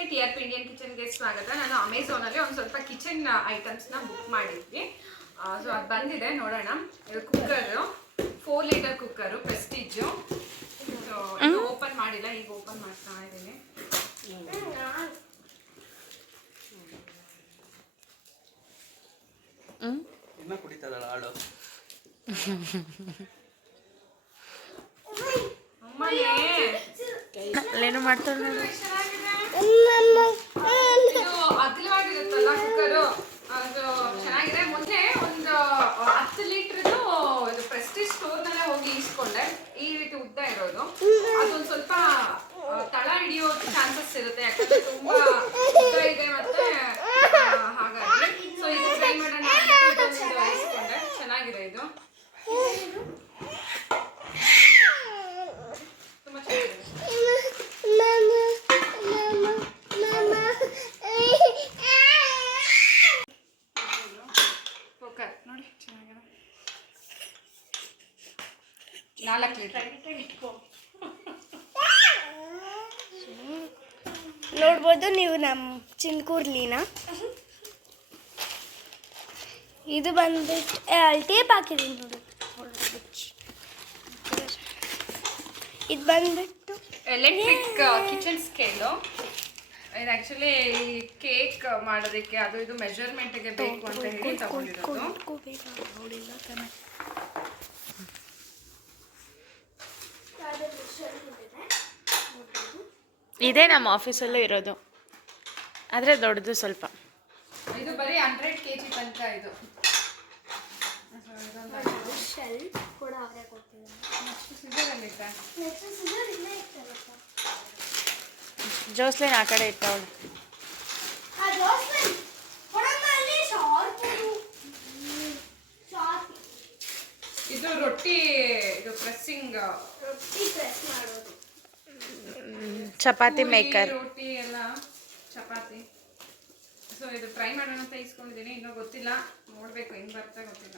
ನಮಸ್ತೆ T R P Indian ಕಿಚನ್ಗೆ ಸ್ವಾಗತ. ನಾನು ಅಮೆಝಾನಲ್ಲಿ ಒಂದು ಸ್ವಲ್ಪ ಕಿಚನ್ ಐಟಮ್ಸ್ನ ಬುಕ್ ಮಾಡಿದ್ವಿ. ಸೊ ಅದು ಬಂದಿದೆ ನೋಡೋಣ. ಇದು cooker four litre cooker Prestige so ಇದು ಓಪನ್ ಮಾಡಿಲ್ಲ ಈಗ ಓಪನ್ ಮಾಡ್ತಾ ಇದ್ದೀನಿ. ಅಲ್ಲೇನು ಮಾಡ್ತಾಳೆ ನೋಡು ಇದು ಅಗಲವಾಗಿರುತ್ತಲ್ಲ ಕುಕ್ಕರು ಅದು ಚೆನ್ನಾಗಿದೆ ಮೊನ್ನೆ ಒಂದು ಹತ್ತು ಲೀಟ್ರದು ಇದು ಪ್ರೆಸ್ಟೀಜ್ ಸ್ಟೋರ್ನಲ್ಲೇ ಹೋಗಿ ಇಸ್ಕೊಂಡೆ ಈ ರೀತಿ ಉದ್ದ ಇರೋದು ಅದೊಂದು ಸ್ವಲ್ಪ ಆ, ತಳ ಹಿಡಿಯೋ ಚಾನ್ಸಸ್ ಇರುತ್ತೆ ಯಾಕಂದ್ರೆ ತುಂಬಾ ಉದ್ದ ಇದೆ ಮತ್ತೆ ಆ, ಹಾಗಾಗಿ ಸೊ ಇದು ಟ್ರೈ ಮಾಡೋಣ ಅಂತ ಇದೊಂದು ಇಸ್ಕೊಂಡೆ ಚೆನ್ನಾಗಿದೆ ಇದು ತುಂಬಾ ಚೆನ್ನಾಗಿದೆ ಕುಕ್ಕರ್ ನೋಡಿ ಚೆನ್ನಾಗಿದೆ ನಾಲ್ಕು ಲೀಟರ್ ನೋಡ್ಬೋದು ನೀವು ನಮ್ಮ ಚಿನ್ಕೂರ್ಲಿನ ಇದು ಬಂದ್ಬಿಟ್ಟು ಅಲ್ಲಿ ಟೇಪ್ ಹಾಕಿದ್ದೀನಿ ನೋಡಿ. ಇದು ಬಂದ್ಬಿಟ್ಟು ಎಲೆಕ್ಟ್ರಿಕ್ ಕಿಚನ್ ಸ್ಕೇಲು ಇದು ಆ್ಯಕ್ಚುಲಿ ಕೇಕ್ ಮಾಡೋದಕ್ಕೆ ಅದು ಇದು ಮೆಜರ್ಮೆಂಟ್ಗೆ ಬೇಕು ಅಂತ ಹೇಳಿ ತಗೊಂಡಿರೋದು. ಇದೇ ನಮ್ಮ ಆಫೀಸಲ್ಲೂ ಇರೋದು. ಆದರೆ ದೊಡ್ಡದು ಸ್ವಲ್ಪ. ಇದು ಬರೀ ಹಂಡ್ರೆಡ್ ಕೆ ಜಿ ತನಕ ಇದು. ಶೆಲ್ ಕೂಡ ಅವರೇ ಕೊಡ್ತಿದ್ದಾರೆ ಸಿಸರಲ್ಲಿದೆ ನೆಕ್ಸ್ಟ್ ಸೀಸನ್ ಇಲ್ಲೇ ಇರ್ತಾರಪ್ಪ ಜೋಸ್ಲಿನ್ ಆ ಕಡೆ ಶಾರ್ಪ್ ಇದು ರೊಟ್ಟಿ ಇದು ಪ್ರೆಸ್ಸಿಂಗ್ ರೊಟ್ಟಿ ಪ್ರೆಸ್ ಮಾಡೋದು. ಚಪಾತಿ ಮೇಕರ್ ರೊಟ್ಟಿ ಎಲ್ಲ ಚಪಾತಿ. ಸೊ ಇದು ಟ್ರೈ ಮಾಡೋಣ ಅಂತ ಇಸ್ಕೊಂಡಿದ್ದೀನಿ. ಇನ್ನೂ ಗೊತ್ತಿಲ್ಲ. ನೋಡಬೇಕು ಹೆಂಗೆ ಬರ್ತಾ ಗೊತ್ತಿಲ್ಲ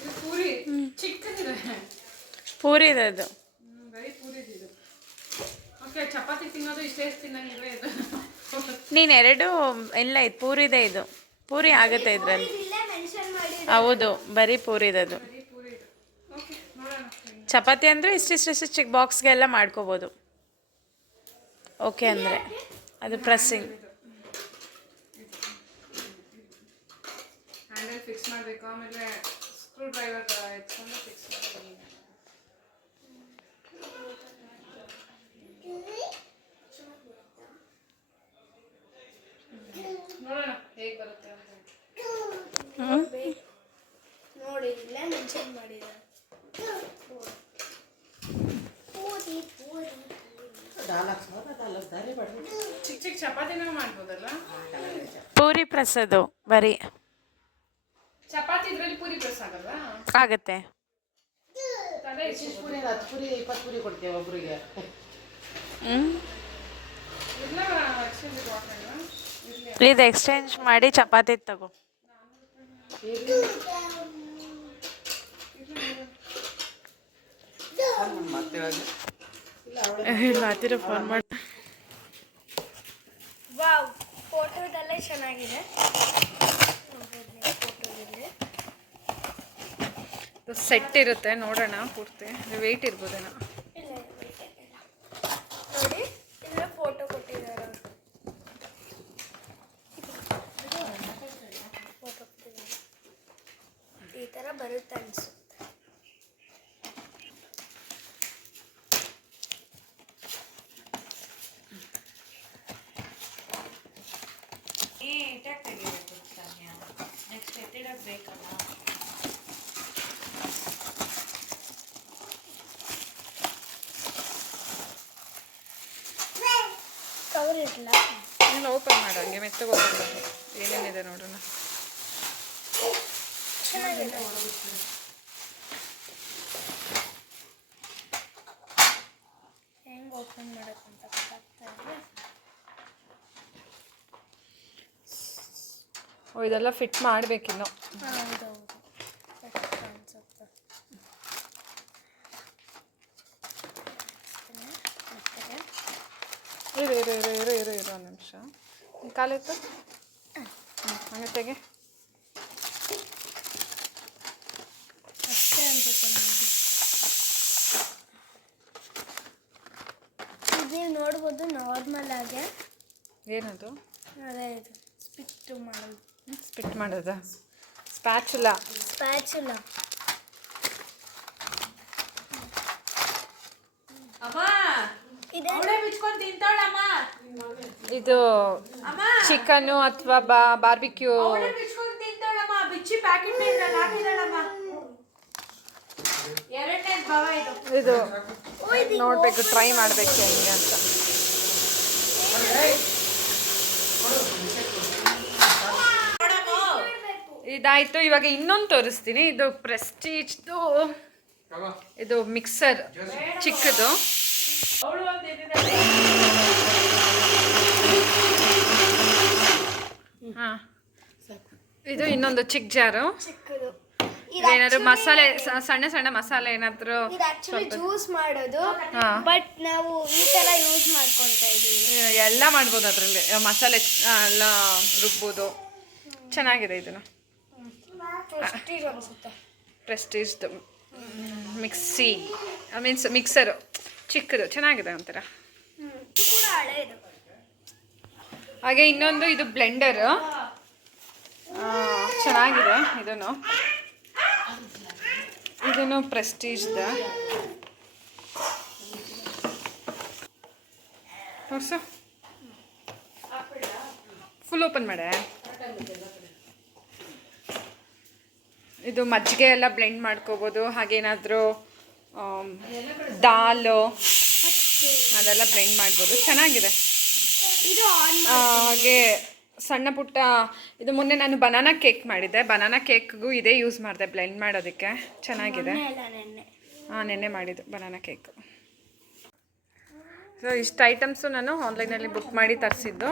ಇದು ಪೂರಿ ಚಿಕ್ಕದಿದೆ ಅದು. ಪೂರಿದು ಇದು. ಓಕೆ ಚಪಾತಿ ತಿನ್ನೋದು ಇಷ್ಟೇ ಇದು? ನೀನು ಎರಡು ಇಲ್ಲ ಇದು ಪೂರಿದೆ ಇದು. ಪೂರಿ ಆಗುತ್ತೆ ಇದ್ರಲ್ಲಿ. ಹೌದು ಬರೀ ಅದು. ಪೂರಿ ಇದೆ ನೋಡೋಣ ಚಪಾತಿ ಅಂದರೆ ಇಷ್ಟಿಷ್ಟು ಚಿಕ್ಕ ಬಾಕ್ಸ್ಗೆಲ್ಲ ಮಾಡ್ಕೋಬೋದು. ಓಕೆ ಅಂದರೆ. ಅದು ಪ್ರೆಸ್ಸಿಂಗ್ ಫಿಕ್ಸ್ ಮಾಡಬೇಕು. ಆಮೇಲೆ ಸ್ಕ್ರೂ ಡ್ರೈವರ್ ಎತ್ಕೊಂಡು ಫಿಕ್ಸ್ ಮಾಡಬೇಕು. ನೋಡೋಣ ಹೇಗೆ ಬರುತ್ತೆ ಅಂತ ನೋಡಿ ಇಲ್ಲೇ ಮೆನ್ಷನ್ ಮಾಡಿದ್ದಾರೆ. ಪೂರಿ ಪೂರಿ ಚಿಕ್ಕ ಚಿಕ್ಕ ಚಪಾತಿನೂ ಮಾಡ್ಬೋದಲ್ಲ? ಪೂರಿ ಪ್ರೆಸ್ ಅದು ಬರೀ. ಚಪಾತಿ ಇದರಲ್ಲಿ ಪೂರಿ ಪ್ರೆಸ್ ಆಗಲ್ವಾ? ಆಗುತ್ತೆ. ಪೂರಿ ಹತ್ತು ಪುರಿ ಇಪ್ಪತ್ತು ಪುರಿ ಕೊಡ್ತೇವೆ ಒಬ್ರಿಗೆ. ಹ್ಞೂ ಇಲ್ಲ ಇದು ಎಕ್ಸ್ಚೇಂಜ್ ಮಾಡಿ ಚಪಾತಿ ತಗೋ. ಮತ್ತೆ ಹೇಳೋದು ಇಲ್ಲ ಹತ್ತಿರ ಫೋನ್ ಮಾಡಿ. ವಾವ್ ಫೋಟೋದಲ್ಲೇ ಚೆನ್ನಾಗಿದೆ. ಫೋಟೋದಲ್ಲಿ ಸೆಟ್ ಇರುತ್ತೆ ನೋಡೋಣ ಪೂರ್ತಿ. ವೆಯ್ಟ್ ಇರ್ಬೋದೇನೋ ಇಲ್ಲ ಇಲ್ಲ, ಇಲ್ಲ. ನೋಡಿ ಇಲ್ಲೇ ಫೋಟೋ ಕೊಟ್ಟಿದ್ದಾರೆ ಅವರು ಫೋಟೋ ಕೊಟ್ಟಿದ್ದಾರೆ ಈ ಥರ ಬರುತ್ತೆ ಅನಿಸುತ್ತೆ ನೆಕ್ಸ್ಟ್ ಎತ್ತಿಡಕ್ಕೆ ಬೇಕಲ್ಲ. ಕವರ್ ಇರಲ್ಲ ಓಪನ್ ಮಾಡೋ ಹಂಗೆ ಮೆತ್ತಗೆ ಓಪನ್ ಮಾಡು. ಏನೇನಿದೆ ನೋಡೋಣ. ಹೆಂಗ್ ಓಪನ್ ಮಾಡೋಕ್ಕಂತ ಓ ಇದೆಲ್ಲ ಫಿಟ್ ಮಾಡಬೇಕಿನ್ನು. ಹೌದೌದು ಇರು ಇರು ಇರು ಇರು ಇರು ಇರು ಒಂದು ನಿಮಿಷ. ಕಾಲಿತ್ತು ಹಂಗೆ ತೆಗೆ ಅಷ್ಟೇ ಅನ್ಸುತ್ತೆ ನೋಡಿ ಇದು ನೀವು ನೋಡ್ಬೋದು ನಾರ್ಮಲ್ ಆಗಿ. ಏನದು? ಅದೇ ಇದು ಸ್ಪಿಟ್ಟು ಮಾಡೋದು. ಸ್ಪಿಟ್ ಮಾಡೋದ? ಸ್ಪ್ಯಾಚುಲ ಸ್ಪ್ಯಾಚುಲ ಇದೆ. ಚಿಕನ್ ಚಿಕನ್ನು ಅಥವಾ ಬಾ ಬಾರ್ಬಿಕ್ಯೂ ಇದು. ನೋಡಬೇಕು ಟ್ರೈ ಮಾಡಬೇಕು ಹೆಂಗೆ ಅಂತ. ಇದಾಯ್ತು ಇವಾಗ ಇನ್ನೊಂದು ತೋರಿಸ್ತೀನಿ. ಇದು ಪ್ರೆಸ್ಟೀಜ್ದು ಇದು ಮಿಕ್ಸರ್ ಚಿಕ್ಕದು. ಹಾ. ಇದು ಇನ್ನೊಂದು ಚಿಕ್ಕ ಜಾರು. ಏನಾದ್ರು ಮಸಾಲೆ ಸಣ್ಣ ಸಣ್ಣ ಮಸಾಲೆ ಏನಾದ್ರು ಇದು ಆಕ್ಚುಲಿ ಜ್ಯೂಸ್ ಮಾಡೋದು ಹಾ. ಬಟ್ ನಾವು ಈ ತರ ಯೂಸ್ ಮಾಡ್ಕೊಂತ ಇದೀವಿ ಎಲ್ಲ ಮಾಡ್ಬೋದು ಅದರಲ್ಲಿ. ಮಸಾಲೆ ಎಲ್ಲ ರುಬ್ಬೋದು. ಚೆನ್ನಾಗಿದೆ ಇದನ್ನು. ಪ್ರೆಸ್ಟೀಜ್ ಮಿಕ್ಸಿ ಪ್ರೆಸ್ಟೀಜ್ದು ಮಿಕ್ಸಿ ಮೀನ್ಸ್ ಮಿಕ್ಸರು ಚಿಕ್ಕದು ಚೆನ್ನಾಗಿದೆ ಒಂಥರ. ಇದು ಕೂಡ ಹಳೇದು ಹಾಗೆ ಇನ್ನೊಂದು ಇದು ಬ್ಲೆಂಡರ್ ಚೆನ್ನಾಗಿದೆ ಇದನ್ನು. ಇದನ್ನು ಪ್ರೆಸ್ಟೀಜ್ದ ತೋರಿಸು ಫುಲ್ ಓಪನ್ ಮಾಡೆ. ಇದು ಮಜ್ಜಿಗೆ ಎಲ್ಲ ಬ್ಲೆಂಡ್ ಮಾಡ್ಕೋಬೋದು. ಹಾಗೇನಾದರೂ ದಾಲು ಅದೆಲ್ಲ ಬ್ಲೆಂಡ್ ಮಾಡ್ಬೋದು. ಚೆನ್ನಾಗಿದೆ. ಹಾಗೆ ಸಣ್ಣ ಪುಟ್ಟ ಇದು ಮೊನ್ನೆ ನಾನು ಬನಾನಾ ಕೇಕ್ ಮಾಡಿದ್ದೆ. ಬನಾನಾ ಕೇಕ್ಗೂ ಇದೇ ಯೂಸ್ ಮಾಡಿದೆ ಬ್ಲೆಂಡ್ ಮಾಡೋದಕ್ಕೆ. ಚೆನ್ನಾಗಿದೆ. ಹಾಂ ನೆನ್ನೆ ಮಾಡಿದ್ದು ಬನಾನಾ ಕೇಕ್ ಸೊ ಇಷ್ಟು ಐಟಮ್ಸು ನಾನು ಆನ್ಲೈನಲ್ಲಿ ಬುಕ್ ಮಾಡಿ ತರಿಸಿದ್ದು.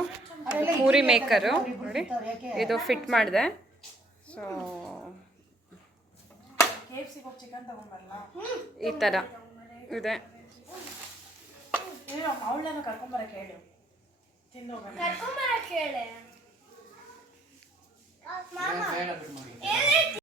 ಪೂರಿ ಮೇಕರು ನೋಡಿ ಇದು ಫಿಟ್ ಮಾಡಿದೆ. ಸೊ ಈ ಥರ ಇದೆ. ಅವಳನ್ನು